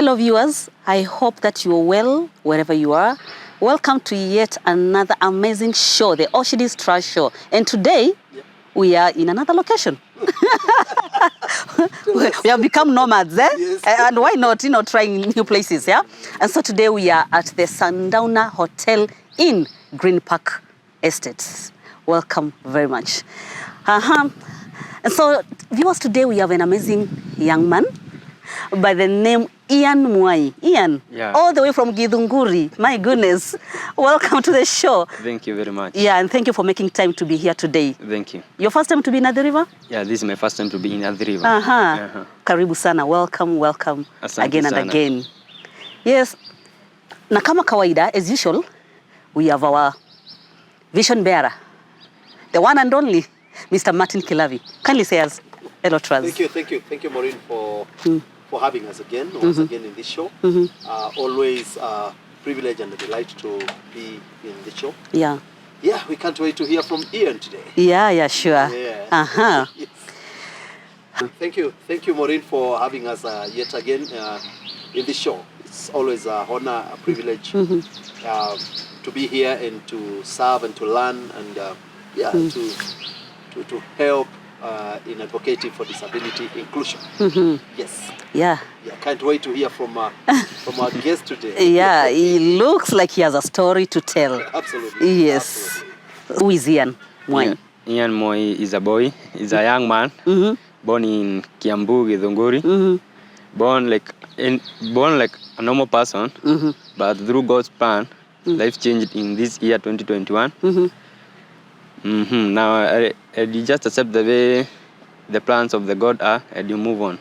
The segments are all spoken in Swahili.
Hello viewers, I hope that you are well wherever you are. Welcome to yet another amazing show, the Oshidis Trash Show. And today, we are in another location. We have become nomads, eh? Yes. And why not, trying new places, yeah? And so today we are at the Sundowner Hotel in Green Park Estates. Welcome very much. And so, viewers, today we have an amazing young man by the name Ian Mwai. Ian, all the way from Githunguri. My goodness. Welcome to the show. Thank you very much. Yeah, and thank you for making time to be here today. Thank you. Your first time to be in Athi River? Yeah, this is my first time to be in Athi River. Karibu sana. Welcome. Asante again and sana. again. Yes. Na kama kawaida, as usual, we have our vision bearer, the one and only, Mr. Martin Kilavi. Kindly say us hello to us. Thank you, Maureen, for having us again, once again in this show. Always a privilege and a delight to be in this show. Yeah. Yeah, we can't wait to hear from Ian today. Yeah, sure. Yeah. Yes. Thank you, Maureen, for having us yet again in this show. It's always an honor, a privilege to be here and to serve and to learn and to help in advocating for disability inclusion. Yes. Yeah. Can't wait to hear from our guest today. Yeah, he looks like he has a story to tell. Absolutely. Yes. Absolutely. Who is Ian Mwai? Ian Mwai is a boy. He's a young man. Born in Kiambu, Githunguri. Born like a normal person, but through God's plan, life changed in this year 2021. Now you just accept the way the plans of the God are, and you move on.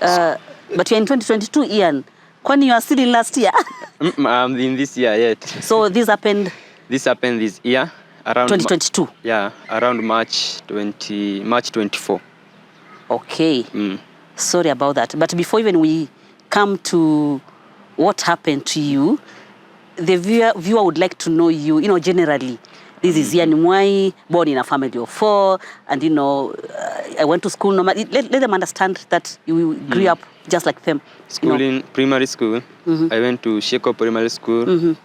But you're in 2022, Ian. When you are still in last year? I'm in this year yet. So this happened? This happened this year, around 2022. Around March 24. Okay. Sorry about that. But before even we come to what happened to you, the viewer would like to know you, generally. This is Ian Mwai, born in a family of 4, and I went to school. Let them understand that you grew up just like them. In primary school, I went to Sheko Primary School.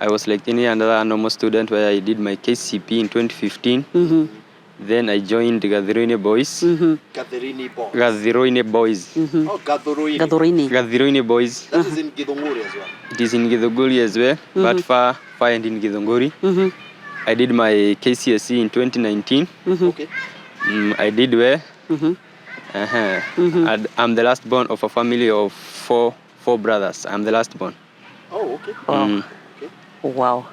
I was like any other normal student where I did my KCP in 2015. Then I joined Gathiroine Boys. Gathiroine Boys. Oh, Gathiroine Boys. That is in Githunguri as well. It is in Githunguri as well, but far and in Githunguri. I did my KCSE in 2019. Okay. I did well. And I'm the last born of a family of four brothers. I'm the last born. Oh, okay. Okay. Wow.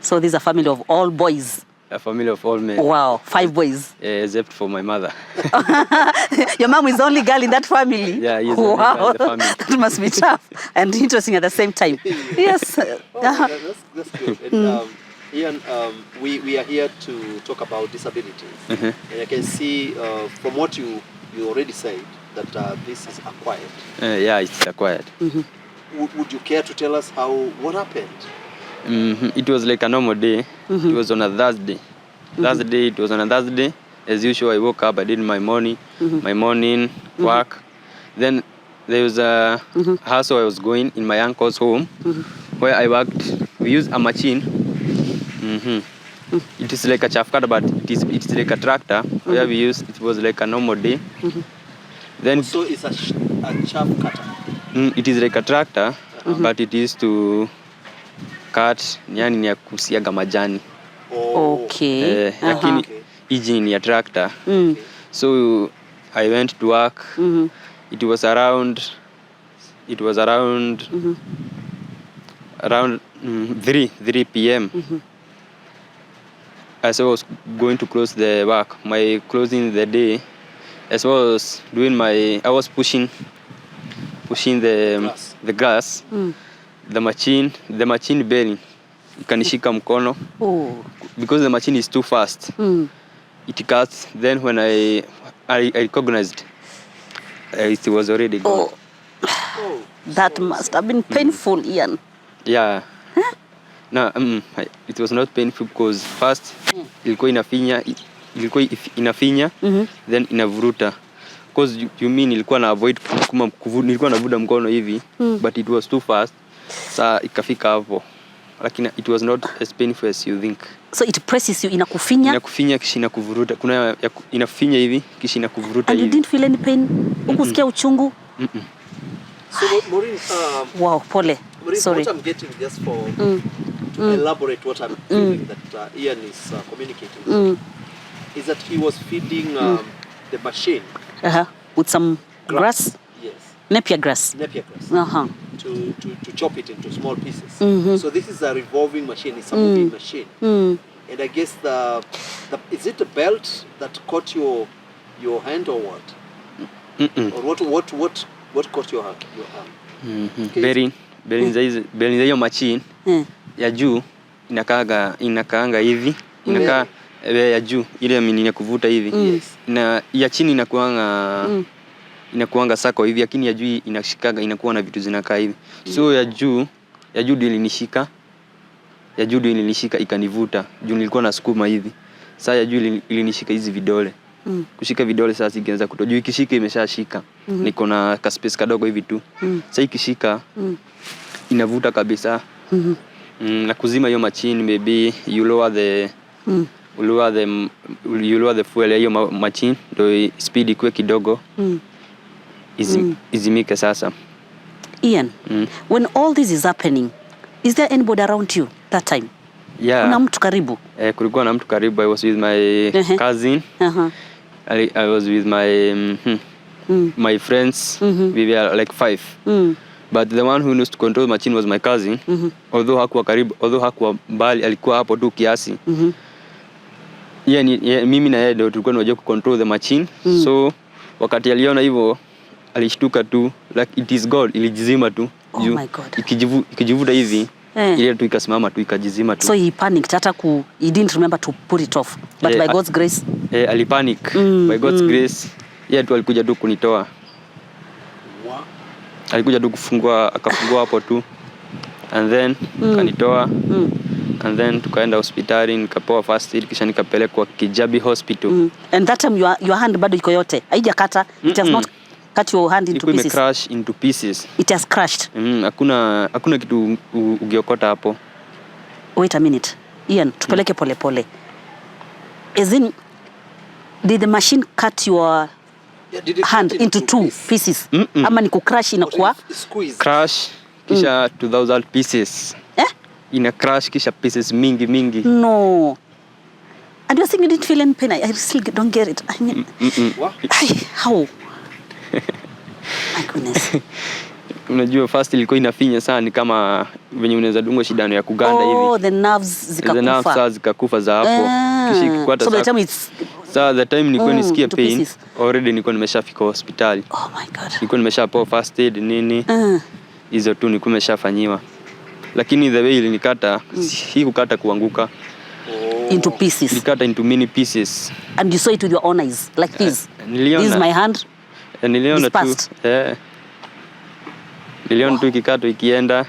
So this is a family of all boys? A family of all men. Wow, 5 boys. Except for my mother. Your mom is the only girl in that family? Yeah, he's the only girl in the family. That must be tough and interesting at the same time. Yes. That's good. And, Ian, we are here to talk about disabilities. And I can see from what you already said that this is acquired. Yeah, it's acquired. Would you care to tell us what happened? It was like a normal day. It was on a Thursday. It was on a Thursday. As usual, I woke up, I did my morning work. Then there was a house where I was going in my uncle's home where I worked. We used a machine. It is like a chaff cutter, but it's like a tractor where we used. It was like a normal day. Then so it's a chaff cutter. It is like a tractor, but it is to cut ni ya kusiaga majani. Okay. Lakini engine ya tractor. So I went to work. It was around 3 p.m. As I was going to close the work, my closing the day, as well as I was pushing the grass. The machine bearing kanishika mkono. Because the machine is too fast. It cuts. Then when I recognized it was already gone. That must have been painful, Ian. Yeah. No, it was not painful because first ilikuwa inafinya then inavuruta. Because you mean nilikuwa na avoid nilikuwa navuta mkono hivi but it was too fast. Saa ikafika hapo. Lakini it was not as painful as you think. So it presses you, inakufinya? Inakufinya kisha inakuvuruta. Kuna inafinya hivi kisha inakuvuruta hivi. And you didn't feel any pain? Ukusikia uchungu? So Maureen, wow, pole. Maureen, sorry. What I'm getting just for to elaborate what I'm feeling that Ian is communicating is that he was feeding the machine with some grass? Yes. Napier grass. Napier grass. To chop it into small pieces. So this is a revolving machine. It's a moving machine. And I guess the is it the belt that caught your hand or what? Or what caught your arm? Bearing za hiyo machine ya juu inakaanga hivi. Inakaa ya juu ile mini ya kuvuta hivi. Na ya chini inakuanga sako hivi, lakini ya juu inashikaga inakuwa na vitu zinakaa hivi. So ya juu ndio ilinishika. Ya juu ndio ilinishika ikanivuta. Juu nilikuwa nasukuma hivi. Sasa ya juu ilinishika hizi vidole. Kushika vidole sasa ikianza kutoa. Juu ikishika imeshashika. Niko na ka space kadogo hivi tu. Sasa ikishika inavuta kabisa. Na kuzima hiyo machine maybe you lower the fuel ya hiyo machine ndio speed ikuwe kidogo. Izimike sasa. Ian, when all this is happening, is there anybody around you that time? Yeah. Kuna mtu karibu? Kulikuwa na mtu karibu. I was with my cousin. I was with my friends. We were like 5. But the one who knows to control the machine was my cousin. Although hakuwa karibu, although hakuwa mbali, alikuwa hapo tu kiasi. Mimi na yeye ndio tulikuwa tunajua ku control the machine. So wakati aliona hivyo alishtuka tu, like it is God, ilijizima tu. Oh my God. Ikijivuta hivi ile tu ikasimama tu ikajizima tu. So he panicked, he didn't remember to put it off, but by God's grace alipanic. By God's grace yeye tu alikuja tu kunitoa. Alikuja tu akafungua hapo tu, and then kanitoa. And then tukaenda hospitali, nikapewa first aid, kisha nikapelekwa Kilavi hospital. And that time your hand bado iko yote haijakata? It has not cut your hand into pieces? It crashed into pieces. It has crashed? Hakuna kitu ugiokota hapo. Wait a minute Ian, tupeleke pole pole. As in, did the machine cut your hand into 2 pieces? Ama ni kucrash inakuwa? Crash kisha 2000 pieces. Ina crash kisha pieces mingi. No. And you're saying you didn't feel any pain? I still don't get it. I mean, what? How? My goodness. Unajua first ilikuwa inafinya sana, ni kama venye unaweza dungo shindano ya kuganda hivi. Oh, the nerves zikakufa. The nerves zikakufa za hapo. Kisha ikikwata so the time it's the time nilikuwa nisikia pain, already nilikuwa nimeshafika hospitali. Oh my God. Nilikuwa nimeshapewa first aid nini. Hizo tu nilikuwa nimeshafanyiwa. Lakini the way ilinikata, hii kukata kuanguka. Into pieces. Ilikata into many pieces. And you saw it with your own eyes, like this? Niliona. This is my hand. Niliona tu. Niliona tu ikikata ikienda.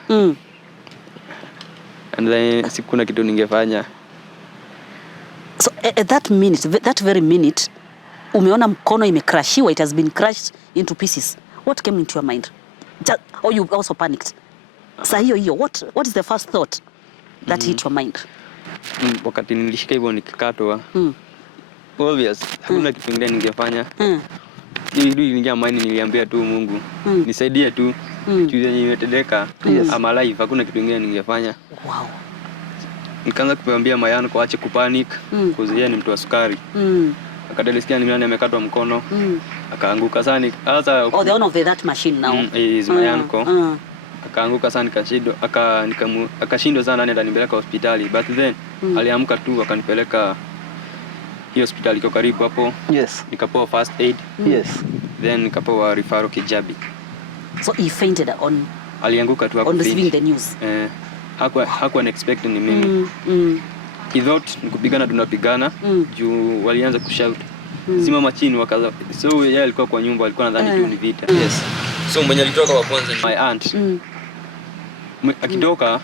And then sikuna kitu ningefanya. So at that very minute, umeona mkono imecrashiwa, it has been crushed into pieces. What came into your mind? Or you also panicked? Sa hiyo, what is the first thought that hit your mind? Wakati nilishika hivyo nikikatwa, obvious, hakuna kitu kingine ningefanya. Nilijua mind, niliambia tu Mungu, nisaidie tu. Juu yenye imetendeka, I'm alive, hakuna kitu kingine ningefanya. Wow. Nikaanza kumwambia Mayan kuache kupanic, because yeye ni mtu wa sukari. Akadelisikia ni mimi amekatwa mkono, akaanguka sana. Sasa the owner of that machine now is Mayan ko. Akaanguka sana, akashindwa sana, nenda nipeleka hospitali. But then aliamka tu akanipeleka hiyo hospitali iko karibu hapo. Yes. Nikapewa first aid. Yes. Then nikapewa referral Kilavi. So he fainted alianguka tu on receiving the news. Hakuwa expect ni mimi. He thought nikupigana tunapigana. Juu walianza kushout. Simama chini wakaza. So yeye alikuwa kwa nyumba, alikuwa nadhani tu ni vita. Yes. So mwenye alitoka wa kwanza ni my aunt. Akitoka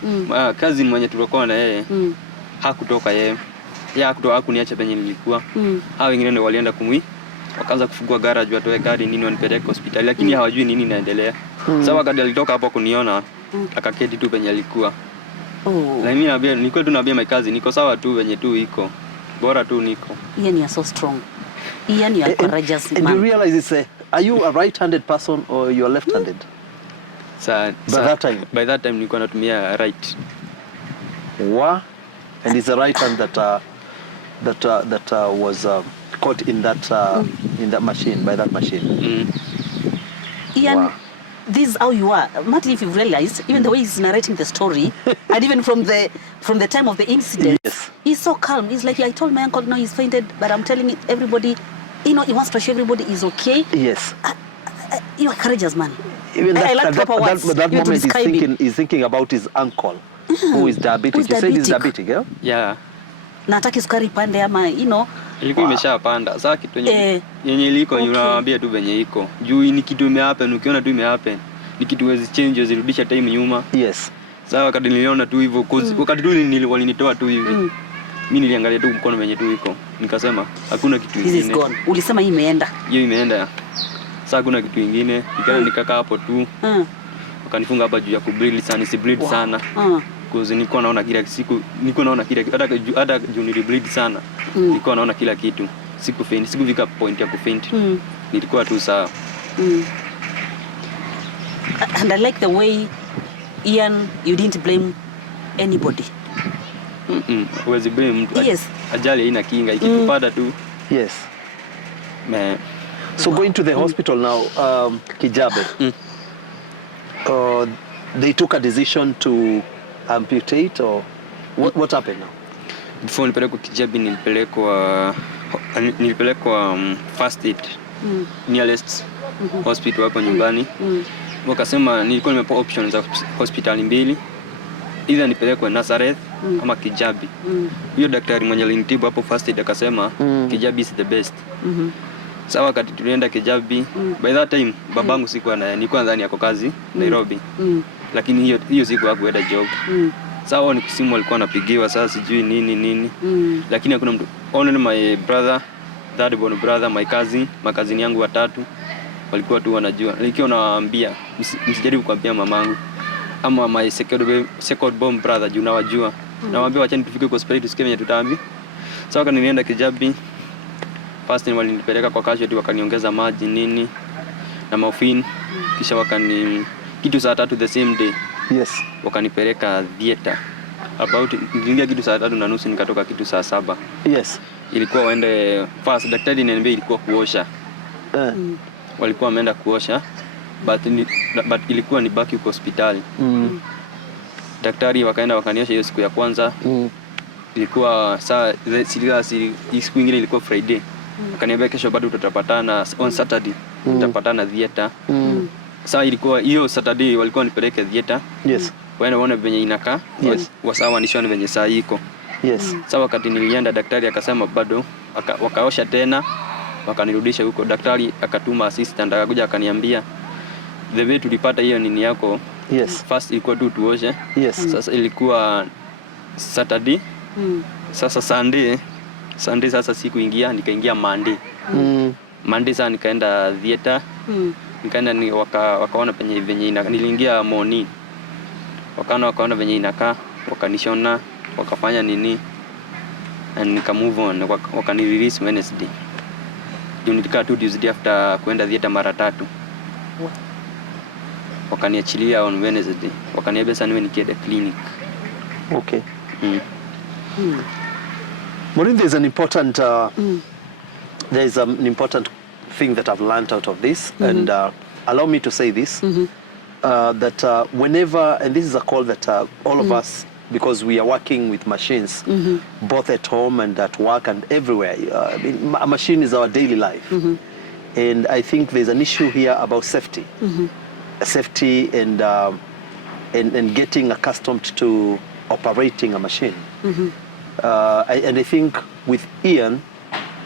cousin mwenye tulikuwa na yeye hakutoka yeye. Yeye hakuniacha penye nilikuwa. Hao wengine ndio walienda wakaanza kufungua garage watoe gari nini wanipeleke hospitali, lakini hawajui nini inaendelea. Sasa wakati alitoka hapo kuniona akaketi tu penye alikuwa. Lakini mimi nilikuwa tu naambia my cousin niko sawa tu venye tu iko. Bora tu niko. Ian, you are so strong. Ian, you are courageous man. And you realize are you a right-handed person or you are left-handed? By that time nilikuwa natumia right. Wow. And it's the right hand that was caught in that machine, by that machine. Ian, wow. This is how you are. Martin, if you've realized, even the way he's narrating the story, and even from the time of the incident, yes. He's so calm. He's like, I told my uncle, no, he's fainted, but I'm telling everybody, he wants to show everybody is okay. Yes. You're a courageous man. Even I like proper words. That moment he's thinking about his uncle, who is diabetic. You said he's diabetic, yeah? Yeah. Na hataki sukari pande ama, ilikuwa imeshapanda. Sasa kitu yenye iliko unawaambia tu venye iko. Juu ni kitu imehappen, ukiona tu imehappen. Ni kitu wezi change, zirudisha time nyuma. Yes. Sasa wakati niliona tu hivyo, wakati tu walinitoa tu hivi. Mimi niliangalia tu mkono venye tu iko. Nikasema hakuna kitu kingine. This is gone. Ulisema hii imeenda. Hiyo imeenda. Sasa hakuna kitu kingine. Nikakaa hapo tu. Wakanifunga hapa juu ya kubreathe sana, breathe sana. Because nilikuwa naona kila siku, hata juu nilibleed sana. Nilikuwa naona kila kitu. Sikufika point ya kufaint. Nilikuwa tu sawa. And I like the way, Ian, you didn't blame anybody. Huwezi blame mtu. Yes. Ajali haina kinga, ikitupata tu. Yes. Man. So going to the hospital now, Kijabe. They took a decision to amputate, or what happened now? Before nilipelekwa Kijabe, nilipelekwa first aid nearest hospital hapo nyumbani. Wakasema nilikuwa nimepewa options za hospitali mbili, either nipelekwe Nazareth ama Kijabe. Huyo daktari mwenye alinitibu hapo first aid akasema Kijabe is the best. Sawa, wakati tulienda Kijabe, by that time babangu nilikuwa ndani yako kazi Nairobi. Lakini hiyo siku hakuenda job. Sawa, ni simu alikuwa anapigiwa, sasa sijui nini. Lakini hakuna mtu. Only my brother, third born brother, my cousin yangu watatu walikuwa tu wanajua. Nilikuwa nawaambia msijaribu kuambia mamangu ama my second born brother juu nawajua. Nawaambia wachani tufike kwa hospitali tusikie venye tutaambi. Sawa, nilienda Kijabe. First walinipeleka kwa casualty, wakaniongeza maji nini na morphine, kisha kitu saa 3 the same day. Yes. Wakanipeleka theater. Niliingia kitu saa 3:30, nikatoka kitu saa 7. Yes. Ilikuwa waende first, daktari niambia ilikuwa kuosha. Walikuwa wameenda kuosha, but ilikuwa ni baki kwa hospitali. Daktari wakaenda wakaniosha hiyo siku ya kwanza. Ilikuwa saa siku nyingine ilikuwa Friday. Wakaniambia kesho bado tutapatana on Saturday. Tutapatana theater. Sasa ilikuwa hiyo Saturday walikuwa nipeleke theater. Yes. Waone venye inakaa. Yes. Wasawa nishone venye saa iko. Yes. Sasa wakati nilienda daktari akasema bado, wakaosha tena, wakanirudisha huko. Daktari akatuma assistant akakuja akaniambia the way tulipata hiyo nini yako. Yes. First ilikuwa tu tuoshe. Yes. Sasa ilikuwa Saturday. Sasa Sunday sasa sikuingia, nikaingia Monday. Monday sasa nikaenda theater. Nikaenda wakaona venye niliingia morning. Wakaona venye inakaa, wakanishona, wakafanya nini, and nika move on. Wakani release Wednesday. Nilikaa 2 days after kuenda theater mara 3. Wakaniachilia on Wednesday. Wakaniambia sana niwe nikienda clinic. Okay. Maureen, there's an important thing that I've learned out of this, and allow me to say this, that whenever, and this is a call that all of us, because we are working with machines, both at home and at work and everywhere. I mean, a machine is our daily life, and I think there's an issue here about safety, safety and getting accustomed to operating a machine. And I think with Ian,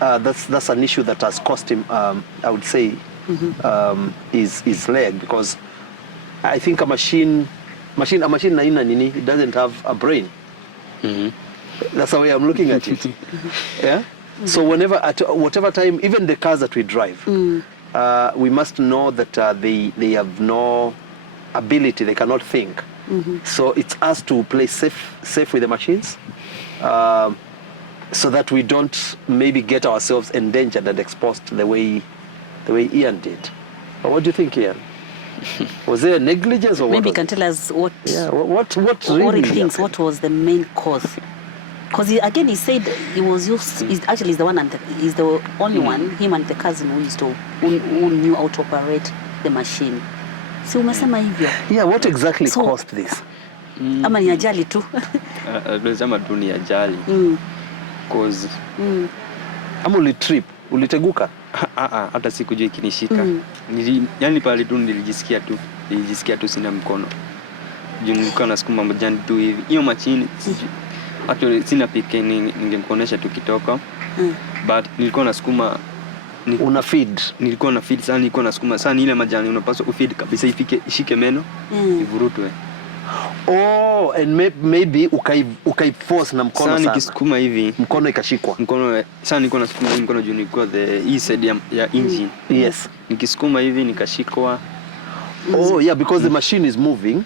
that's an issue that has cost him, I would say, his leg, because I think a machine naina nini, it doesn't have a brain. That's the way I'm looking at it. Yeah. So at whatever time, even the cars that we drive, we must know that they have no ability, they cannot think. So it's us to play safe with the machines, so that we don't maybe get ourselves endangered and exposed the way Ian did. But what do you think, Ian? Was there negligence or maybe what? You can tell us what really he thinks, what was the main cause? Because again, he said he was used. He's the one, and he's the only one. Him and the cousin who knew how to operate the machine. So umesema hivyo. Yeah, what exactly caused this? Ama ni ajali tu? Tunasema tu ni ajali. Cause ama uliteguka? Hata sikujua ikinishika. Yani pale tu nilijisikia tu sina mkono. Nilikuwa nasukuma majani tu hivi. Hiyo machine actually sina pike, ningemkuonesha tu kitoko. But nilikuwa nasukuma una feed. Nilikuwa na feed sana, nilikuwa nasukuma sana ile majani unapaswa ufeed kabisa ishike meno, ivurutwe. Oh, and maybe ukaiforce na mkono sana. Sana nikisukuma hivi mkono ikashikwa. Sana nilikuwa nasukuma hivi mkono juu nilikuwa the side ya engine. Yes. Nikisukuma hivi nikashikwa. Oh yeah, because the machine is moving.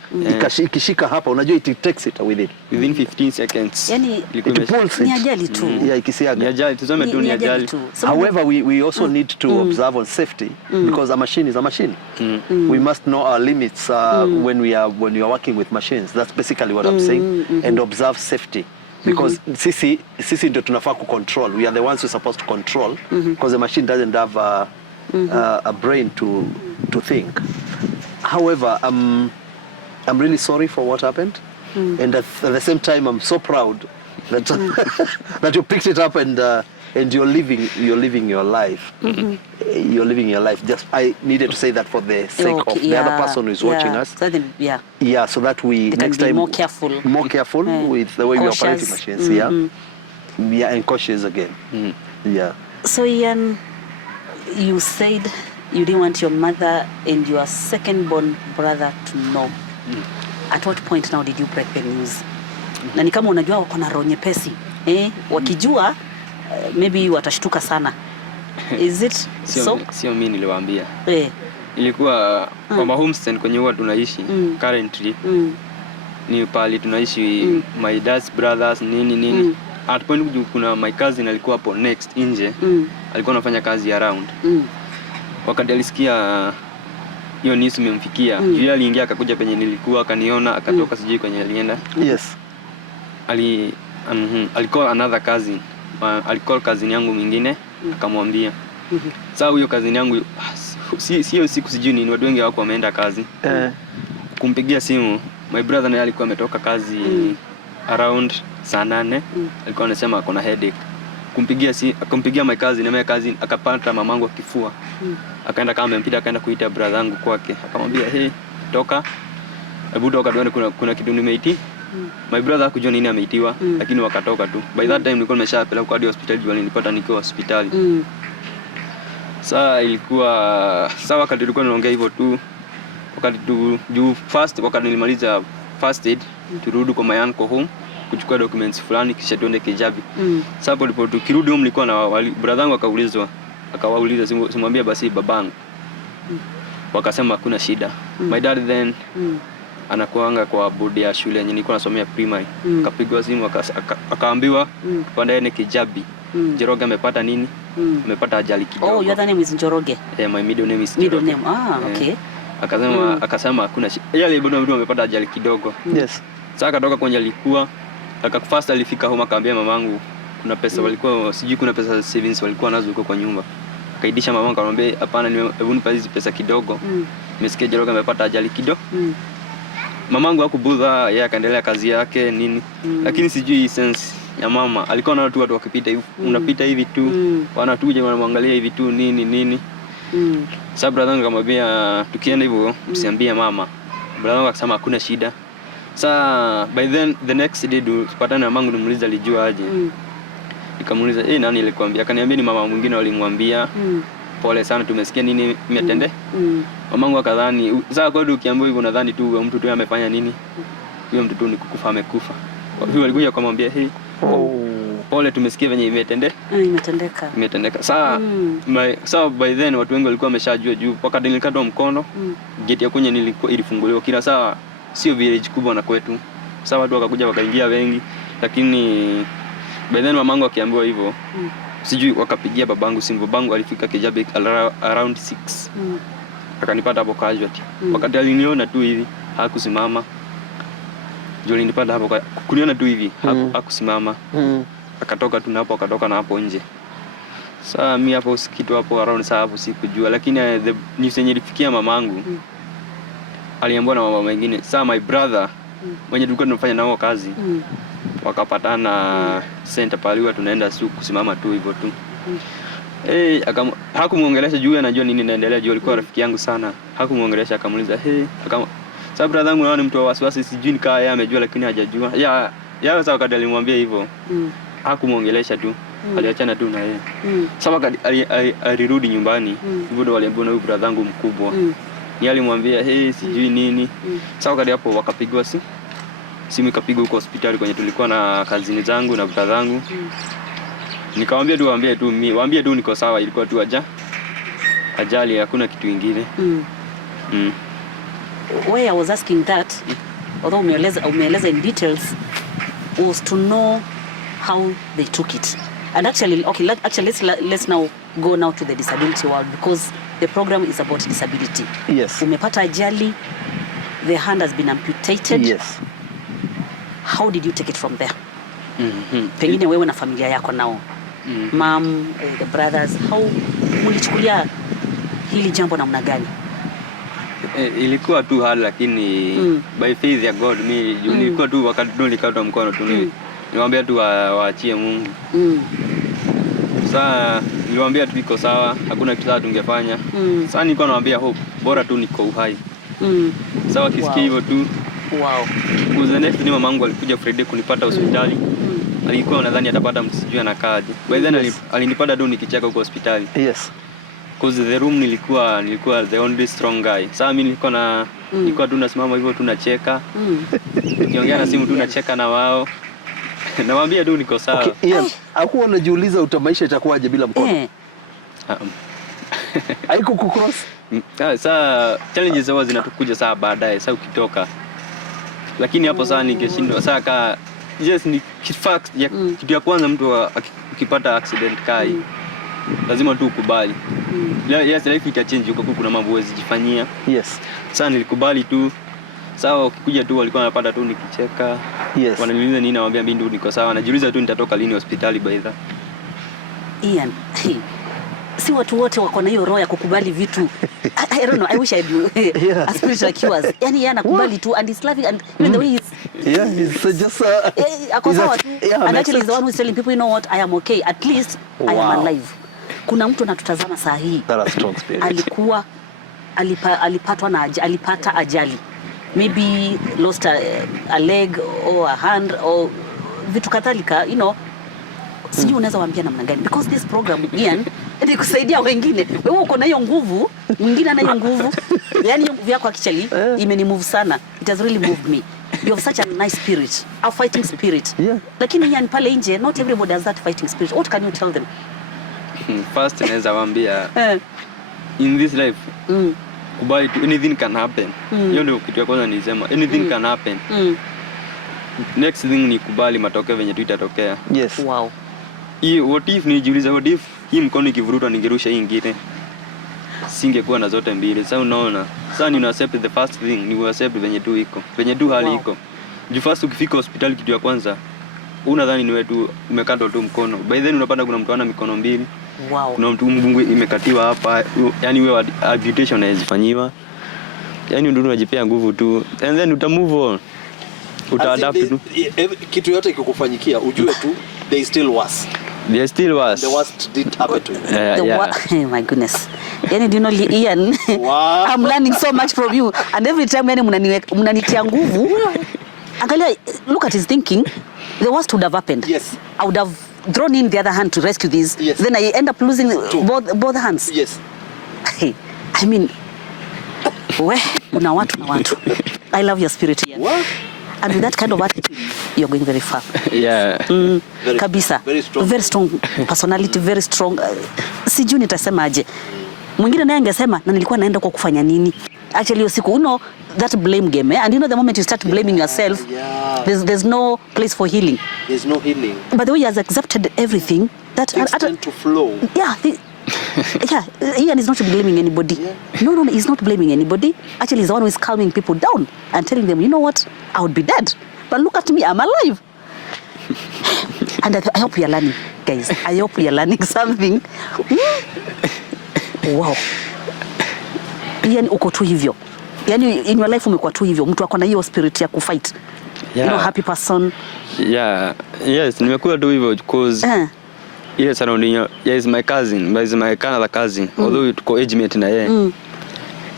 Ikishika hapa, unajua it takes it within 15 seconds. Yani ni ajali tu. Yeah, ikisiaga. Ni ajali, tuseme tu ni ajali. However, we also need to observe on safety, because a machine is a machine. We must know our limits when we are working with machines. That's basically what I'm saying. And observe safety. Because sisi ndio tunafaa control. We are the ones who are supposed to control, because the machine doesn't have a brain to think. However, I'm really sorry for what happened, and at the same time, I'm so proud that that you picked it up and you're living your life. You're living your life. Just I needed to say that for the sake of the other person who is watching us. So then, so that we next time more careful with the way we operate machines. And cautious again. Yeah. So Ian, you said you didn't want your mother and your second-born brother to know. At what point now did you break the news? Na ni kama unajua wako na roho nyepesi. Wakijua maybe watashtuka sana. Is it so? Sio mimi niliwaambia. Ilikuwa kwa homestead kwenye huwa tunaishi currently. Ni pale tunaishi my dad's brothers nini. At point kuna my cousin alikuwa hapo next nje. Alikuwa anafanya kazi around. Wakati alisikia hiyo news imemfikia, yule aliingia akakuja penye nilikuwa, akaniona, akatoka sijui kwenye alienda. Yes. Alikuwa another cousin. Alikuwa cousin yangu mwingine, akamwambia. Sasa huyo cousin yangu sio siku sijui nini, watu wengi wako wameenda kazi. Kumpigia simu, my brother naye alikuwa ametoka kazi around saa 8. Alikuwa anasema ako na headache. Akampigia my cousin akapata mamangu akifua. Akaenda kama amempita, akaenda kuita brother yangu kwake. Akamwambia, "Hey, toka. Hebu toka tuone kuna kitu nimeiti." My brother hakujua nini ameitiwa, lakini wakatoka tu. By that time nilikuwa nimeshapeleka hadi hospitali, juu nilipata nikiwa hospitali. Sawa wakati tulikuwa tunaongea hivyo tu. Wakati wakati nilimaliza first aid, turudi kwa my uncle home kuchukua documents fulani kisha tuende Kijabi. Sasa hapo tukirudi home nilikuwa na brother yangu akawauliza simwambia basi babangu. Wakasema hakuna shida. My dad then anakuanga kwa bodi ya shule yenye nilikuwa nasomea primary. Akapigwa simu akaambiwa pandaene Kijabi. Njoroge amepata nini? Amepata ajali kidogo. Oh, your other name is Njoroge? Yeah, my middle name is Njoroge. Middle name. Okay. Akasema hakuna shida. Yale bado amepata ajali kidogo. Yes. Sasa akatoka kwenye alikuwa first alifika home akaambia mamangu kuna pesa walikuwa sijui kuna pesa savings walikuwa nazo huko kwa nyumba. Akaidisha mamangu akamwambia hapana, hebu nipe hizi pesa kidogo. Nimesikia Njoroge amepata ajali kidogo. Mamangu hakubudha, yeye akaendelea kazi yake nini. Lakini sijui sense ya mama. Alikuwa na watu wakipita hivi, unapita hivi tu, wanatuja wanamwangalia hivi tu nini. Sasa brother wangu akamwambia tukienda hivyo msiambie mama. Brother wangu akasema hakuna shida. Sasa by then the next day tupatana na mamangu, nimuuliza alijua aje. Nikamuuliza nani alikwambia? Akaniambia ni mama mwingine walimwambia. Pole sana tumesikia nini imetende. Mamangu akadhani sasa kwa ukiambiwa hivyo nadhani tu mtu tu amefanya nini. Huyo mtu tu ni kukufa amekufa. Huyo alikuja kumwambia pole tumesikia venye imetendeka. Saa by then watu wengi walikuwa wameshajua juu wakati nilikatwa mkono gate ya kwenye nilikuwa ilifunguliwa kila saa, sio village kubwa na kwetu. Saa watu wakakuja wakaingia wengi, lakini by then mamangu akiambiwa hivyo sijui wakapigia babangu simu. Babangu alifika Kijabe around 6 akanipata hapo casualty. Wakati aliniona tu hivi hakusimama. Juu alinipata hapo kuniona tu hivi hakusimama. Akatoka tu na hapo nje. Saa mimi hapo kitu hapo around saa hapo sikujua, lakini news yenye ilifikia mamangu aliambiwa na mama mwingine. Saa my brother mwenye tulikuwa tunafanya nao kazi wakapatana center pale tunaenda kusimama tu hivyo tu. Hakumuongelesha juu anajua nini inaendelea, juu alikuwa rafiki yangu sana. Hakumuongelesha, akamuuliza sababu brother yangu naona mtu wa wasiwasi, sijui nikaa yeye amejua lakini hajajua. Sasa wakati alimwambia hivyo hakumuongelesha tu, aliachana tu na yeye. Sasa alirudi nyumbani, hivyo ndo waliambiwa na huyu brother yangu mkubwa. Ni alimwambia sijui nini. Sasa wakati hapo wakapigwa simu ikapigwa huko hospitali kwenye tulikuwa na kazini zangu na brother zangu. Nikamwambia waambie tu niko sawa, ilikuwa tu ajali, hakuna kitu kingine. Why I was asking that, although umeeleza in details, was to know how they took it. And actually, let's now go now to the disability world, because the program is about disability. Yes. Umepata ajali, the hand has been amputated. Yes. How did you take it from there? Pengine wewe na familia yako nao. Mom, the brothers, how mulichukulia hili jambo namna gani? Ilikuwa tu hali, lakini by faith ya God nilikuwa tu wakati nilikata mkono tu niwaambia tu waachie Mungu. Sasa niliwaambia tu iko sawa, hakuna kitu sasa tungefanya. Sasa nilikuwa nawaambia hope, bora tu niko uhai. Sawa, kisikia hivyo tu. Kuza next ni mamangu alikuja Friday kunipata hospitali. Alikuwa nadhani atapata msijui anakaaje. By then alinipata tu nikicheka huko hospitali. Yes. Cause the room nilikuwa the only strong guy. Sasa mimi nilikuwa tu nasimama hivyo tu nacheka. Nikiongea na simu tu nacheka na wao. Nawaambia tu niko sawa. Okay, Ian, hakuwa anajiuliza utamaisha itakuwaje bila mkono? Haiko kucross? Sasa challenges zao zinatukuja saa baadaye, sasa ukitoka. Lakini hapo sasa ningeshindwa. Sasa ni fact ya kitu ya kwanza, mtu ukipata accident kai lazima tu ukubali. Yes, life ita change huko, kuna mambo huwezi jifanyia. Yes. Sasa nilikubali tu. Sawa, ukikuja tu walikuwa wanapata tu nikicheka. Yes. Wananiuliza nini, nawaambia mimi ndio niko sawa. Najiuliza tu nitatoka lini hospitali by the. Ian, si watu wote wako na hiyo roho ya kukubali vitu. I don't know, I wish I do. A spirit like yours. Yani yeye anakubali tu, and he's loving, and even the way he's just ako sawa tu. And actually he's the one who's telling people, you know what, I am okay, at least I am alive. Kuna mtu anatutazama saa hii. That a strong spirit. Alipata ajali. Maybe lost a leg or a hand or vitu kadhalika, you know. Sijui unaweza waambia namna gani, because this program Ian ni kusaidia wengine. Wewe uko na hiyo nguvu, mwingine ana hiyo nguvu. Yani hiyo nguvu yako actually imenimove sana. It has really moved me. You have such a nice spirit, a fighting spirit. Lakini Ian pale nje, not everybody has that fighting spirit. What can you tell them? First naweza waambia in this life kubali tu, anything can happen. Hiyo ndio kitu ya kwanza nilisema, anything can happen. Next thing ni kubali matokeo venye tu itatokea. Yes. Wow. What if nijiuliza, what if hii mkono ikivuruta ningerusha hii nyingine, singekuwa na zote mbili. Sasa unaona, sasa ni accept the first thing, ni accept venye tu iko, venye tu hali iko. Juu first ukifika hospitali kitu ya kwanza unadhani ni wewe tu umekatwa tu mkono, by then unapata kuna mtu ana mikono mbili. Kuna mtu mgungu imekatiwa hapa, yani wewe amputation haizifanyiwa. Yani ndio unajipea nguvu tu, and then uta move on, uta adapt tu. Kitu yote ikikufanyikia ujue tu they still worse. They still worse. The worst did happen to you. Oh my goodness. Yani, do you know, Ian? Wow. I'm learning so much from you, and every time yani mnanitia nguvu. Angalia, look at his thinking. The worst would have happened. Yes. I would have thrown in the other hand to rescue this. Yes. Then I end up losing both hands. Yes. I mean, una watu na watu. I love your spirit, Ian. What? And with that kind of attitude, you're going very far. Yeah. Kabisa. Very strong personality, very strong. Sijui nitasemaje. Mwingine naye angesema na nilikuwa naenda kwa kufanya nini? Actually hiyo siku, you know, that blame game, and you know the moment you start blaming yourself, there's no place for healing. There's no healing. But the way he has accepted everything, that tend to flow. Yeah. Ian is not blaming anybody. Yeah. No, he's not blaming anybody. Actually, he's the one who is calming people down and telling them, you know what, I would be dead, but look at me, I'm alive. And I hope you're learning, guys. I hope you're learning something. Wow. Yani uko tu hivyo. Yani in your life umekuwa tu hivyo. Mtu ako na hiyo spirit ya kufight. You know, happy person. Yeah. Yes, nimekuwa tu hivyo because yes, surrounding is my cousin, but is my Canada cousin. Although tuko age mate na yeye.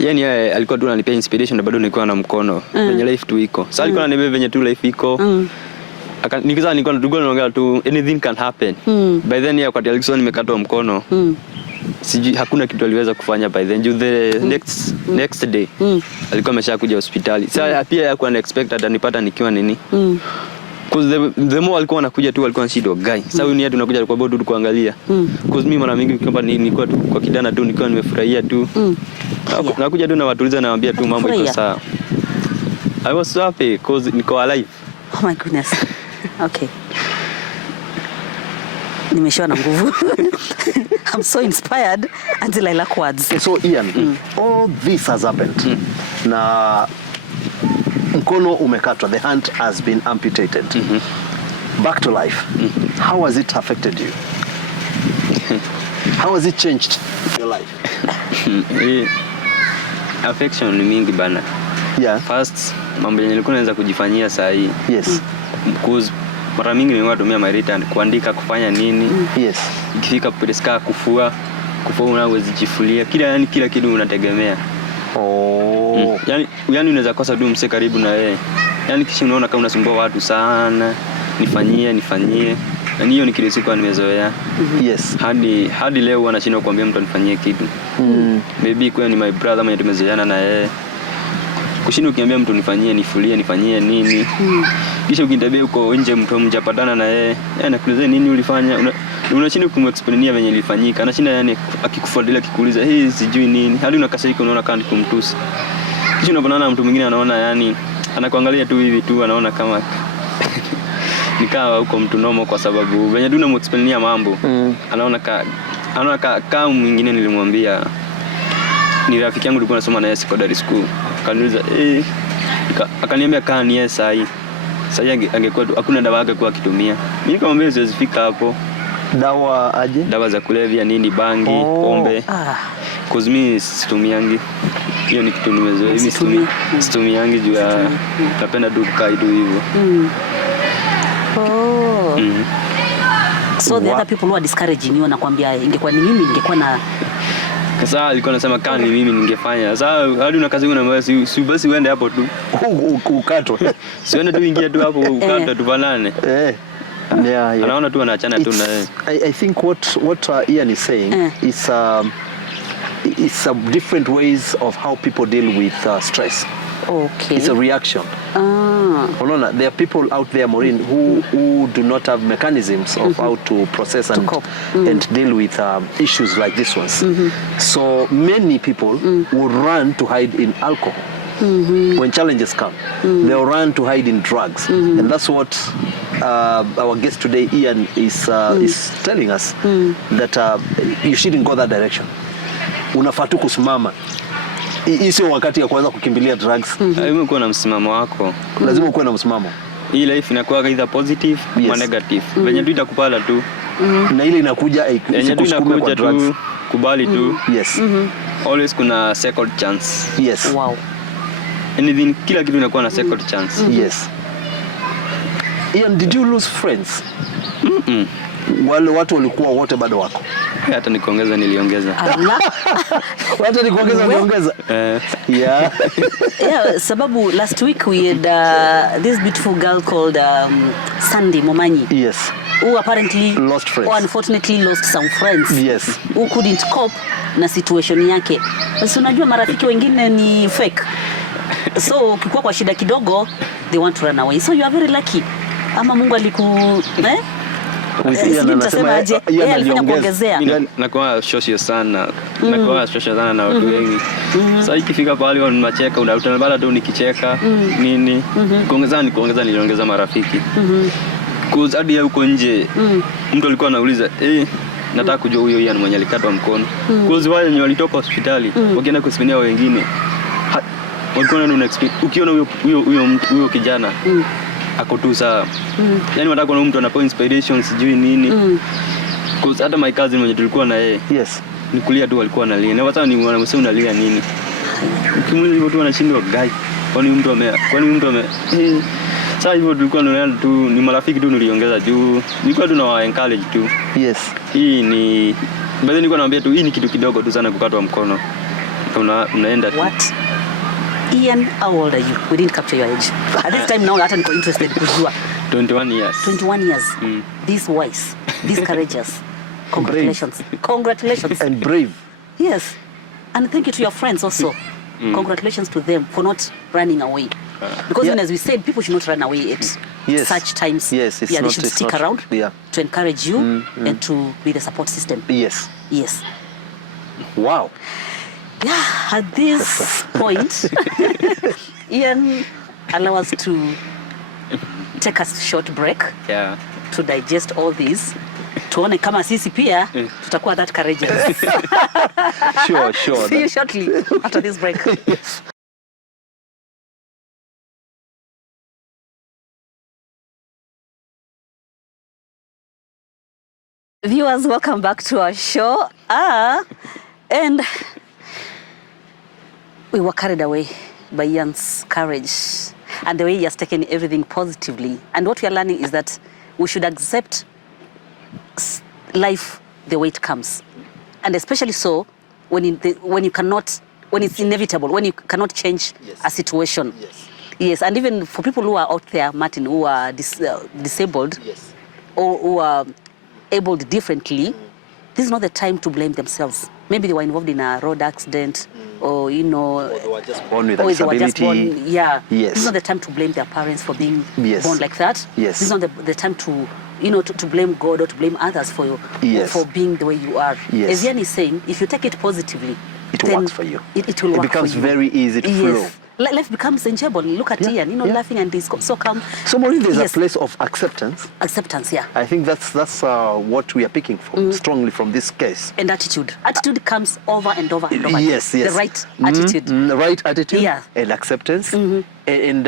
Yani yeye alikuwa tu ananipea inspiration na bado nilikuwa na mkono. Venye life tu iko. Sasa alikuwa ananiambia venye tu life iko. Nilikuwa naongea tu anything can happen. By then wakati alikuwa nimekatwa mkono. Sijui hakuna kitu aliweza kufanya by then. The next day alikuwa ameshakuja hospitali. Sasa pia hakuwa expect atanipata nikiwa nini. Because the more alikuwa anakuja tu alikuwa shida guy. Sasa huyu ni yeye tunakuja kwa bodu kuangalia. Because mimi mara mingi kwamba nilikuwa tu kwa kidana tu nilikuwa nimefurahia tu. Nakuja tu na watuliza nawaambia tu mambo iko sawa. I was so happy because niko alive. Oh my goodness. Okay. Nimeshawa na nguvu. I'm so inspired until I lack words. So Ian, all this has happened. Na mkono umekatwa, the hand has been amputated. Back to life. How has it affected you? How has it changed your life? Affection ni mingi bana. Yeah. First, mambo yenye nilikuwa naweza kujifanyia saa hii. Yes. Because mara mingi nilikuwa natumia my written kuandika kufanya nini. Yes. Ikifika kupeska kufua unaweza jifulia. Kila kitu unategemea. Oh. Yani unaweza kosa tu mse karibu na yeye. Yani kisha unaona kama unasumbua watu sana. Nifanyie. Na hiyo ni kile siku nimezoea. Yes. Hadi leo anashindwa kuambia mtu anifanyie kitu. Maybe kwa ni my brother mwenye tumezoeana na yeye. Kushinda ukiambia mtu nifanyie, nifulie, nifanyie nini. Kisha ukiniambia uko nje mtu mjapatana na yeye, anakuuliza nini ulifanya? Unashinda kumexplainia venye ilifanyika. Anashinda yani akikufuatilia akikuuliza, sijui nini. Hadi unakasirika unaona kama kumtusi. Kisha unapoona mtu mwingine anaona yani anakuangalia tu hivi tu anaona kama nikawa huko mtu nomo kwa sababu venye tu unamexplainia mambo. Anaona kama mwingine nilimwambia ni rafiki yangu tulikuwa nasoma naye secondary school. Akaniuliza akaniambia kaa ni yeye sahi. Sasa angekuwa hakuna dawa yake kwa akitumia. Mimi nikamwambia siwezi fika hapo. Dawa aje? Dawa za kulevya nini, bangi, pombe. Cause mimi situmiangi. Hiyo ni kitu nimezoea. Mimi situmiangi juu ya napenda tu kukaa tu hivyo. So the other people who are discouraging you wanakuambia ingekuwa ni mimi ningekuwa na. Sasa alikuwa anasema kama ni mimi ningefanya. Sasa hadi una kazi unamwambia si basi uende hapo tu. Ukatwe. Siende tu ingia tu hapo ukata tufanane. Yeah. Anaona tu anaachana tu na yeye. I think what Ian is saying is different ways of how people deal with stress. Okay. It's a reaction. There are people out there, Maureen, who do not have mechanisms of how to process and deal with issues like this ones. So many people will run to hide in alcohol. When challenges come, they'll run to hide in drugs. And that's what our guest today, Ian, is telling us, that you shouldn't go that direction. Unafaa tu kusimama. Hii sio wakati ya kuanza kukimbilia drugs. Lazima uwe na msimamo wako. Lazima uwe na msimamo. Hii life inakuwa either positive ama negative. Venye tu itakupala tu. Na ile inakuja isikusukume kwa drugs. Kubali tu. Yes. Always kuna second chance. Yes. Wow. Anything, kila kitu inakuwa na second chance. Yes. Ian, did you lose friends? Wale watu walikuwa wote bado wako? Hata nikuongeza niliongeza. Hata nikuongeza niliongeza. Yeah. Sababu last week we had this beautiful girl called Sandy Momanyi. Yes. Who apparently lost friends. Or unfortunately lost some friends. Yes. Who couldn't cope na situation yake. Basi unajua marafiki wengine ni fake. So ukikuwa kwa shida kidogo they want to run away. So you are very lucky. Ama Mungu Nitasema aje? Yeye alifanya kuongezea. Nakuwa social sana. Nakuwa social sana na watu wengi. Sasa ikifika pale wanacheka, unautana tu nikicheka nini. Kuongeza marafiki. Cause hadi huko nje mtu alikuwa anauliza nataka kujua huyo Ian mwenye alikatwa mkono. Cause wale wenye walitoka hospitali wakienda kusimulia wengine. Walikuwa na expect ukiona huyo kijana ako tu sawa. Yaani wanataka kuona mtu anapo inspiration sijui nini. Cause hata my cousin mwenye tulikuwa na yeye. Yes. Nikulia tu walikuwa analia. Na watu ni wanamsema unalia nini? Ukimuuliza hivyo tu anashindwa guy. Kwani mtu ame sasa hivyo tulikuwa tunaenda tu ni marafiki tu niliongeza juu. Nilikuwa tu na encourage tu. Yes. Hii ni baadhi nilikuwa naambia tu hii ni kitu kidogo tu sana kukatwa mkono. Unaenda tu. What? Ian, how old are you? We didn't capture your age. At this time now hata niko interested kujua. 21 years. 21 years. This wise, this courageous. Congratulations. Congratulations. And brave. Yes. And thank you to your friends also. Congratulations to them for not running away. Because even as we said, people should not run away at such times. Yes, they should stick around to encourage you and to be the support system. Yes. Yes. Wow. Yeah, at this point, Ian, allow us to take a short break to digest all these. Tuone kama sisi pia tutakuwa that courageous. Sure. See you shortly after this break. Viewers, welcome back to our show. And we were carried away by Ian's courage and the way he has taken everything positively. And what we are learning is that we should accept life the way it comes. And especially so when it's inevitable, when you cannot change a situation. Yes, and even for people who are out there, Martin, who are disabled or who are abled differently, this is not the time to blame themselves. Maybe they were involved in a road accident or, or they were just born with a disability. This is not the time to blame their parents for being born like that. This is not the time to, to blame God or to blame others for being the way you are. As Ian is saying, if you take it positively, it works for you. It will work for you. It becomes very easy to flow. Life becomes enjoyable. Look at Ian, laughing and he's so calm. So Maureen, there's a place of acceptance. Acceptance, yeah. I think that's what we are picking from strongly from this case. And attitude. Attitude comes over and over and over. Yes. The right attitude. The right attitude and acceptance. And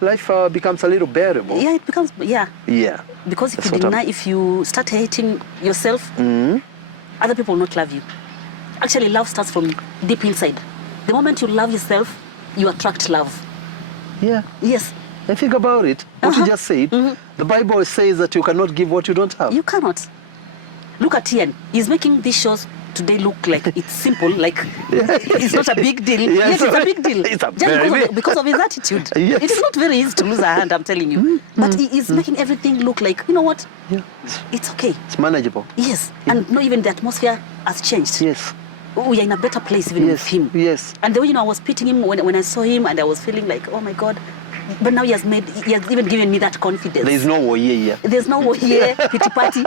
life becomes a little bearable. Yeah, it becomes, Because if you start hating yourself, other people will not love you. Actually, love starts from deep inside. The moment you love yourself, you attract love. Yeah. Yes. And think about it. What you just said. The Bible says that you cannot give what you don't have. You cannot. Look at Ian. He's making these shows today look like it's simple, like it's not a big deal. Yes, it's a big deal. It's a just because of his attitude. It is not very easy to lose a hand, I'm telling you. But he is making everything look like, you know what? It's okay. It's manageable. Yes. And not even the atmosphere has changed. Yes. We are in a better place even with him. Yes. And the way, I was pitying him when I saw him and I was feeling like, oh my God. But now he has even given me that confidence. There is no war here. There's no war here, pity party.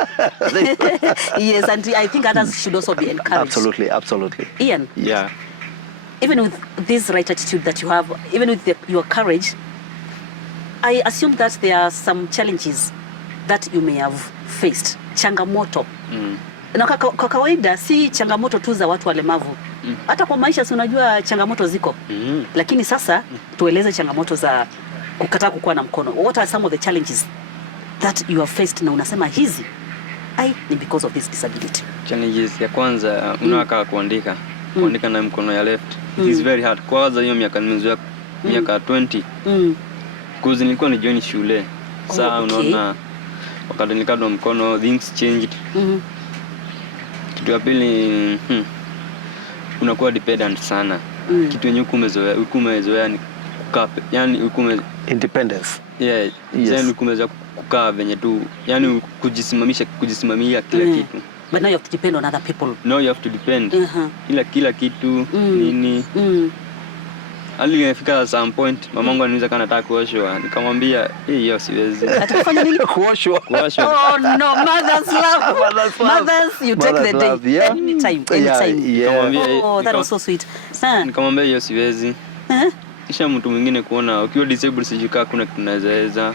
Yes, and I think others should also be encouraged. Absolutely. Ian. Yeah. Even with this right attitude that you have, even with your courage, I assume that there are some challenges that you may have faced. Changamoto. Na kwa kawaida si changamoto tu za watu walemavu. Hata kwa maisha si unajua changamoto ziko. Lakini sasa tueleze changamoto za kukataa kukuwa na mkono. What are some of the challenges that you have faced na unasema hizi ni because of this disability? Challenges ya kwanza unawaka kuandika na mkono ya left. It is very hard. Kwanza hiyo miaka 20 kuzi nilikuwa ni join shule. Sasa unaona wakati nilikatwa mkono things changed. Kitu ya pili unakuwa dependent sana. Kitu yenye umezoea ni kukaa, yani independence. Yani ukumeza kukaa venye tu, yani kujisimamia kila kitu. But now you have to depend on other people. Now you have to depend. Kila kitu nini. hali imefika some point mamangu ananiuliza kama nataka kuoshwa, nikamwambia hiyo siwezi. Atakufanya nini? Kuoshwa. Oh no, mother's love. Mothers, you take the day. Yeah. Anytime. Oh, that was so sweet. Nikamwambia hiyo siwezi. Kisha mtu mwingine kuona ukiwa disabled sijikaa kuna kitu naweza.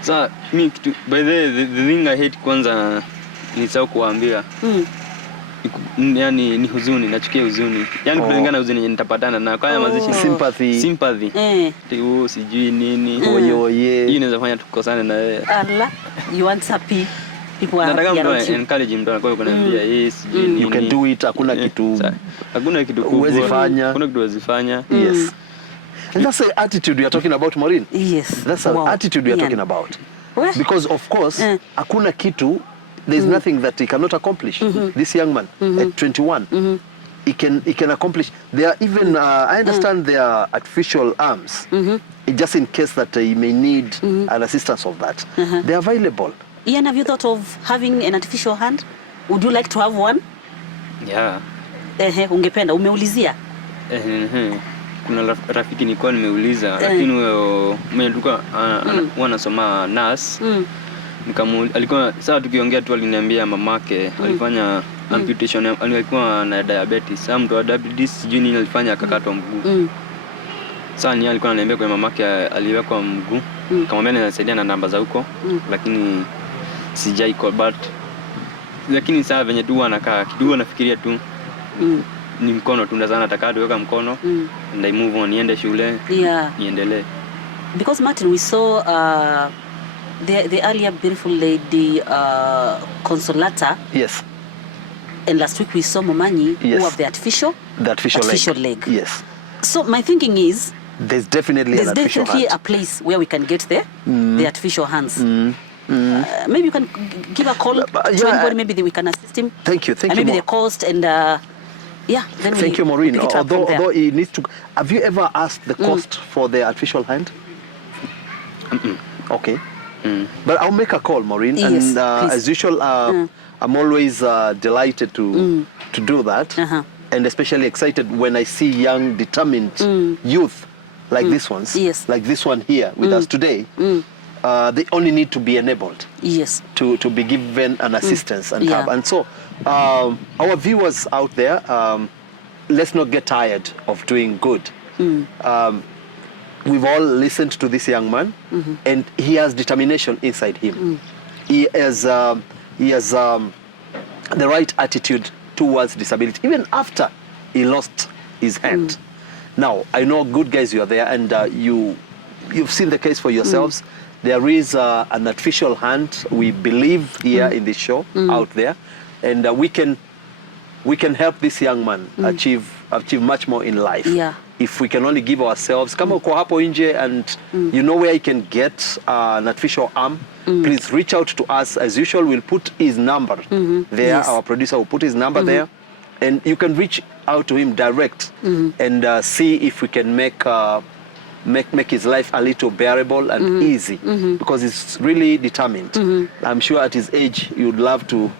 Sasa mimi kitu by the thing I hate kwanza ni sawa kuambia. Yani ni huzuni, nachukia huzuni. Yani kulingana na huzuni nitapatana na kwa mazishi sympathy. Ndio sijui nini. Oye. Hii inaweza fanya tukosane na wewe. Allah, you want happy people are here. Nataka encourage mtu anakuwa kunaniambia sijui nini. You can do it, hakuna kitu. Hakuna kitu kubwa. Huwezi fanya. Hakuna kitu huwezi fanya. Yes. And that's the attitude we are talking about, Maureen. Yes. That's the attitude we are talking about. Because of course, hakuna kitu, there's nothing that he cannot accomplish. This young man at 21, he can accomplish. There are even, I understand there are artificial arms, just in case that he may need an assistance of that. They're available. Ian, have you thought of having an artificial hand? Would you like to have one? Yeah. Ungependa, umeulizia? Kuna rafiki nilikuwa nimeuliza, lakini huyo mwenye tulikuwa anasoma nurse, alikuwa sawa tukiongea tu aliniambia mamake alifanya amputation, alikuwa na diabetes. Sasa mtu wa diabetes sijui nini alifanya akakatwa mguu. Sasa ni alikuwa ananiambia kwa mamake aliwekwa mguu, kamwambia anasaidia na namba za huko, lakini sijai call but lakini saa venye tu anakaa kidogo nafikiria tu ni mkono tu ndazana nataka tuweka mkono and I move on, niende shule niendelee. Because Martin, we saw the earlier beautiful lady Consolata. Yes. And last week we saw Momanyi who have the artificial leg. Yes. So my thinking is there's definitely a place where we can get the artificial hands. Maybe you can give a call to anybody, maybe we can assist him. Thank you. And maybe the cost and then thank you, Maureen. Although he needs to, have you ever asked the cost for the artificial hand? Okay. But I'll make a call, Maureen. Yes, and as usual, I'm always delighted to do that, and especially excited when I see young, determined youth like these ones, like this one here with us today. They only need to be enabled to be given an assistance and help. And so our viewers out there, let's not get tired of doing good. We've all listened to this young man, and he has determination inside him. He has the right attitude towards disability, even after he lost his hand. Now, I know good guys, you are there, and you've seen the case for yourselves. There is an artificial hand, we believe, here in this show, out there, and we can help this young man achieve much more in life. If we can only give ourselves, kama uko hapo nje and you know where you can get an artificial arm, please reach out to us. As usual, we'll put his number there. Our producer will put his number there, and you can reach out to him direct and see if we can make his life a little bearable and easy, because he's really determined. I'm sure at his age he would love to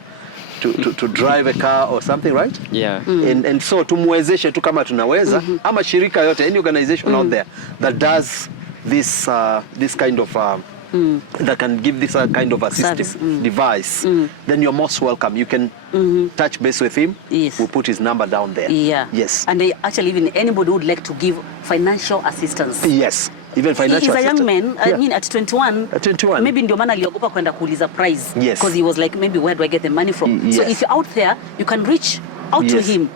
drive a car or something, right? Yeah. And so tumwezeshe tu kama tunaweza, ama shirika yote, any organization out there that does this kind of that can give this kind of a system device, then you're most welcome. You can touch base with him. We'll put his number down there. Yes. And actually, even anybody would like to give financial assistance. Yes. Even financial assistance. He's a young assistance. man. I mean, at 21. At 21. Maybe ndio maana aliogopa kwenda kuuliza price. Yes. Because he was like, maybe where do I get the money from? So if you're out there, you can reach out to him.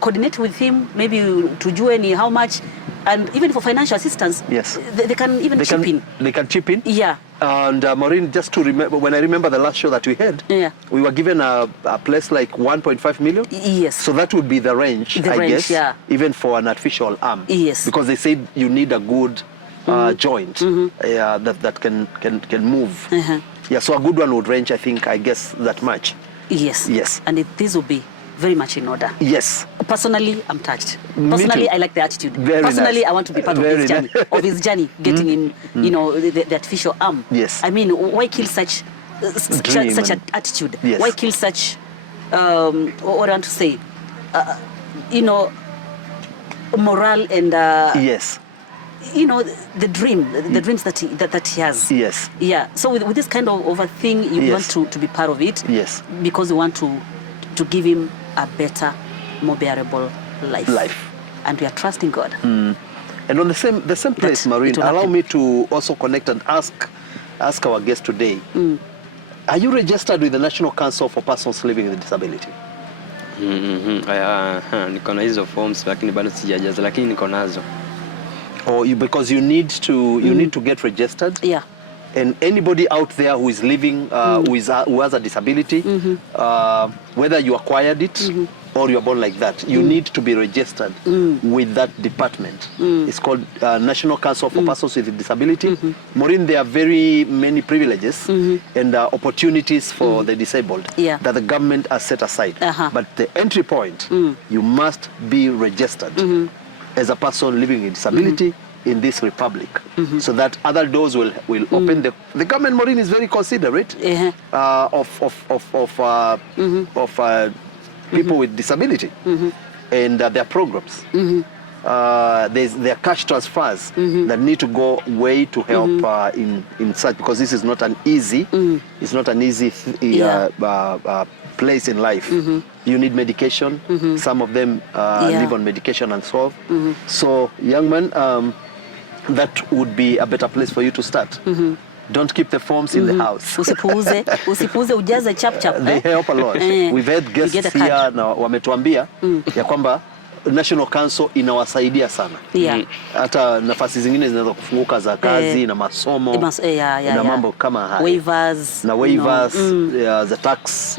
Coordinate with him. Maybe tujue ni how much. And even for financial assistance, they can even chip in. They can chip in? Yeah. And Maureen, just to remember, when I remember the last show that we had, we were given a place like 1.5 million. Yes. So that would be the range, I guess, even for an artificial arm. Yes. Because they said you need a good joint that can move. Yeah, so a good one would range, I guess, that much. Yes. Yes. And this will be very much in order. Yes. Personally, I'm touched. Personally, I like the attitude. Very Personally, nice. I want to be part of his journey, getting him, the artificial arm. Yes. I mean, why kill such an attitude? Yes. Why kill such, what I want to say, morale and Yes. you know, the dreams that he has. Yes. Yeah. So with this kind of a thing, you Yes. want to be part of it. Yes. Because you want to give him a better, more bearable life. And we are trusting God. And on the same place, Maureen, allow me to also connect and ask our guest today. Are you registered with the National Council for Persons Living with Disability? Niko na hizo forms lakini bado sijajaza, lakini niko nazo. Because you need to get registered. Yeah. And anybody out there who is living, who has a disability, whether you acquired it or you're born like that, you need to be registered with that department. It's called National Council for Persons with Disability. Maureen, there are very many privileges and opportunities for the disabled that the government has set aside. But the entry point, you must be registered as a person living with disability in this republic, so that other doors will open. The government, Maureen, is very considerate of people with disability and their programs. There are cash transfers that need to go way to help in such, because this is not an easy it's not an easy place in life. You need medication. Some of them live on medication and so on. So young man, that would be a better place for you to start. Don't keep the forms in the house. Usipuuze ujaze chap chap. They help a lot. We've had guests here na wametuambia ya kwamba National Council inawasaidia sana. Hata nafasi zingine zinaweza kufunguka za kazi na masomo na mambo kama haya. Waivers. Na waivers za tax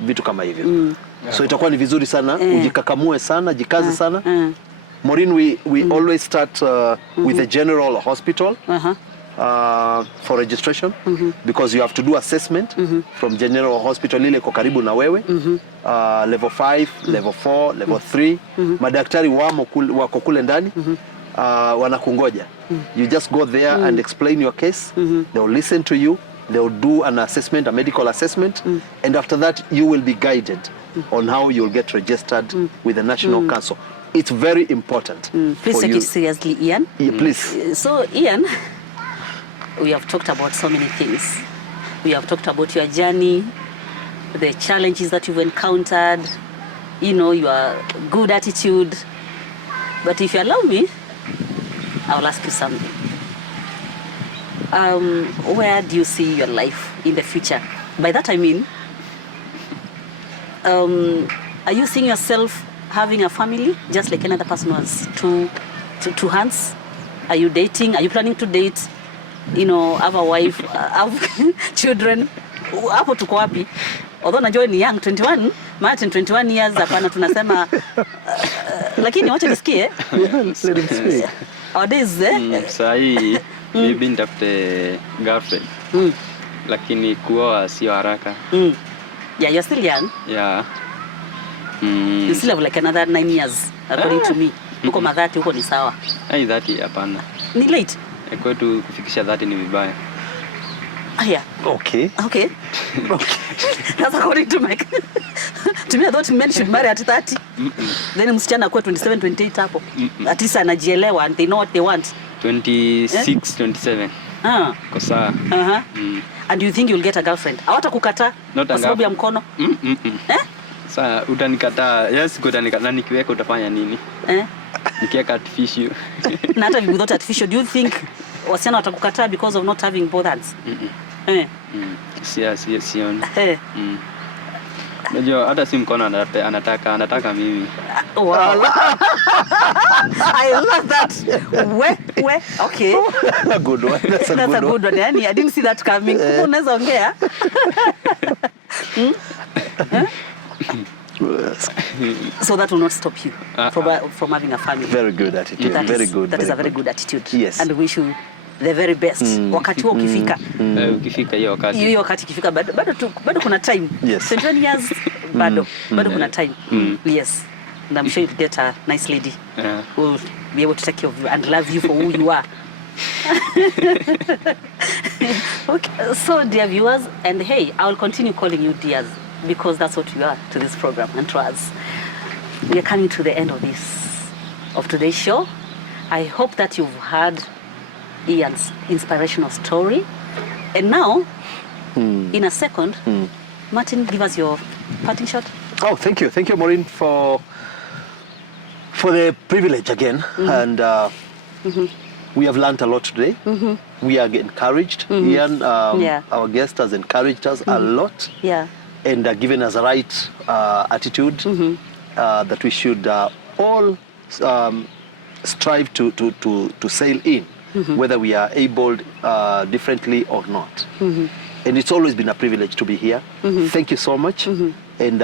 vitu kama hivyo. So itakuwa ni vizuri sana ujikakamue sana, jikaze sana. Maureen, we always start with the general hospital for registration because you have to do assessment from general hospital ile iko karibu na wewe, level 5, level 4, level 3. Madaktari wako kule ndani wanakungoja. You just go there and explain your case. They will listen to you. They will do an assessment, a medical assessment, and after that you will be guided on how you'll get registered with the National Council. It's very important. Please take it seriously, Ian. Please. So, Ian, we have talked about so many things. We have talked about your journey, the challenges that you've encountered, you know, your good attitude. But if you allow me, I'll ask you something. Where do you see your life in the future? By that I mean, are you seeing yourself having a family just like another person who has two hands? Are you dating? Are you planning to date? You know, have a wife, have children? Hapo tuko wapi? Although najua ni young 21, Martin 21 years hapana tunasema lakini wacha nisikie. Let him speak. Nowadays sahi maybe nitafute girlfriend. Lakini kuoa sio haraka. Yeah, you're still young. Yeah. You still have like another 9 years according to me. Uko madhati huko ni sawa. Hai dhati hapana. Ni late. Kwetu kufikisha dhati ni vibaya. Yeah. Okay. That's according to Mike. To me I thought men should marry at 30. Then msichana kwa 27, 28 hapo. At least anajielewa and they know what they want. 26, 27. Kwa saa. And you think you'll get a girlfriend? Hawata kukataa kwa sababu ya mkono? Sasa utanikataa. Yes, utanikataa. Nikiweka utafanya nini? Nikiweka artificial. Na hata without artificial, do you think wasichana watakukataa because of not having both hands? Sioni. Unajua hata si mkono anataka mimi. Wow. I love that. Okay. A good one. That's a good one. Yani, I didn't see that coming. Unaweza ongea? So that will not stop you from having a family. Very good attitude. That is a very good attitude. Yes. And wish you the very best. Wakati huo ukifika. Ukifika hiyo wakati. Hiyo wakati ikifika bado kuna time. Yes. 20 years bado kuna time. Yes. And I'm sure you'll get a nice lady who will be able to take care of you and love you for who you are. Okay. So dear viewers, and hey, I will continue calling you dears because that's what you are to this program and to us. We are coming to the end of this of today's show. I hope that you've heard Ian's inspirational story. And now, in a second, Martin, give us your parting shot. Oh, thank you, Maureen, for the privilege again, and we have learned a lot today. We are encouraged. Ian, our guest, has encouraged us a lot, and given us a right attitude that we should all strive to sail in, whether we are able differently or not. And it's always been a privilege to be here. Thank you so much. And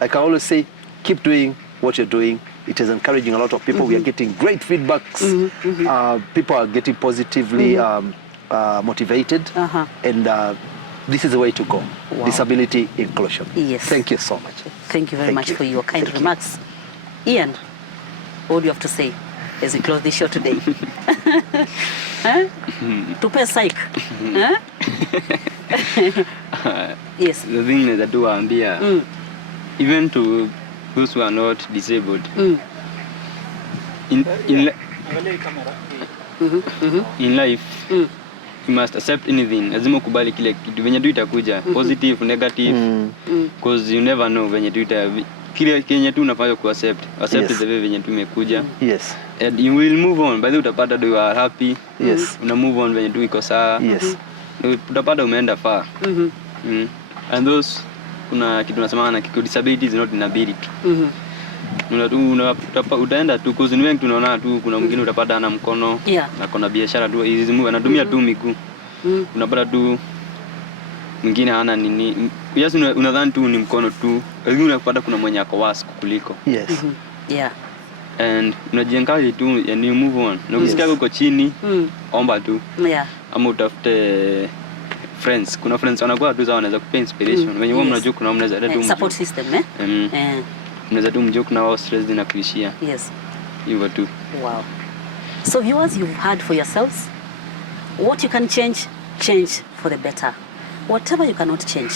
like I always say, keep doing what you're doing. It is encouraging a lot of people. We are getting great feedbacks. People are getting positively motivated. And this is the way to go. Wow. Disability inclusion. Yes. Thank you so much. Thank you very much for your kind remarks. Ian, what do you have to say as we close this show today? Tupe psych. Yes. The thing that do ambia, even to those who are not disabled, in life, you must accept anything. Lazima ukubali kile kitu venye tu itakuja, positive, negative, because you never know venye tu kile kenye tu unafanya ku accept the way venye tu imekuja. Yes. And you will move on. By the way utapata you are happy. Yes. Una move on venye tu iko sawa. Yes. Utapata umeenda far. And those kuna kitu nasema na disability is not inability. Utaenda tu cause ni wengi tunaona tu kuna mwingine utapata ana mkono na kuna biashara tu anatumia tu miguu. Unapata tu mwingine hana nini. Yes, unadhani tu ni mkono tu. Lakini unapata kuna mwenye ako worse kuliko. Yes. Yeah. And unajiencourage tu and you move on. Na ukisikia uko chini, omba tu. Yeah. Ama utafute friends. Kuna friends wanakuwa tu wanaweza kupa inspiration. Wenye wao mnajua kuna mnaweza tu support system, mnaweza tu mjua kuna wao stress na kuishia. Yes. Hivyo tu. Wow. So viewers, you've heard for yourselves what you can change for the better. Whatever you cannot change,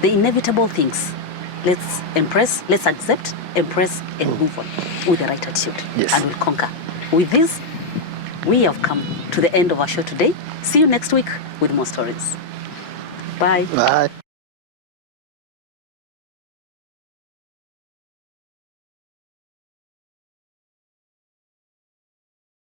the inevitable things, let's accept, embrace, and move on with the right attitude. Yes. And we'll conquer. With this, we have come to the end of our show today. See you next week with more stories. Bye. Bye.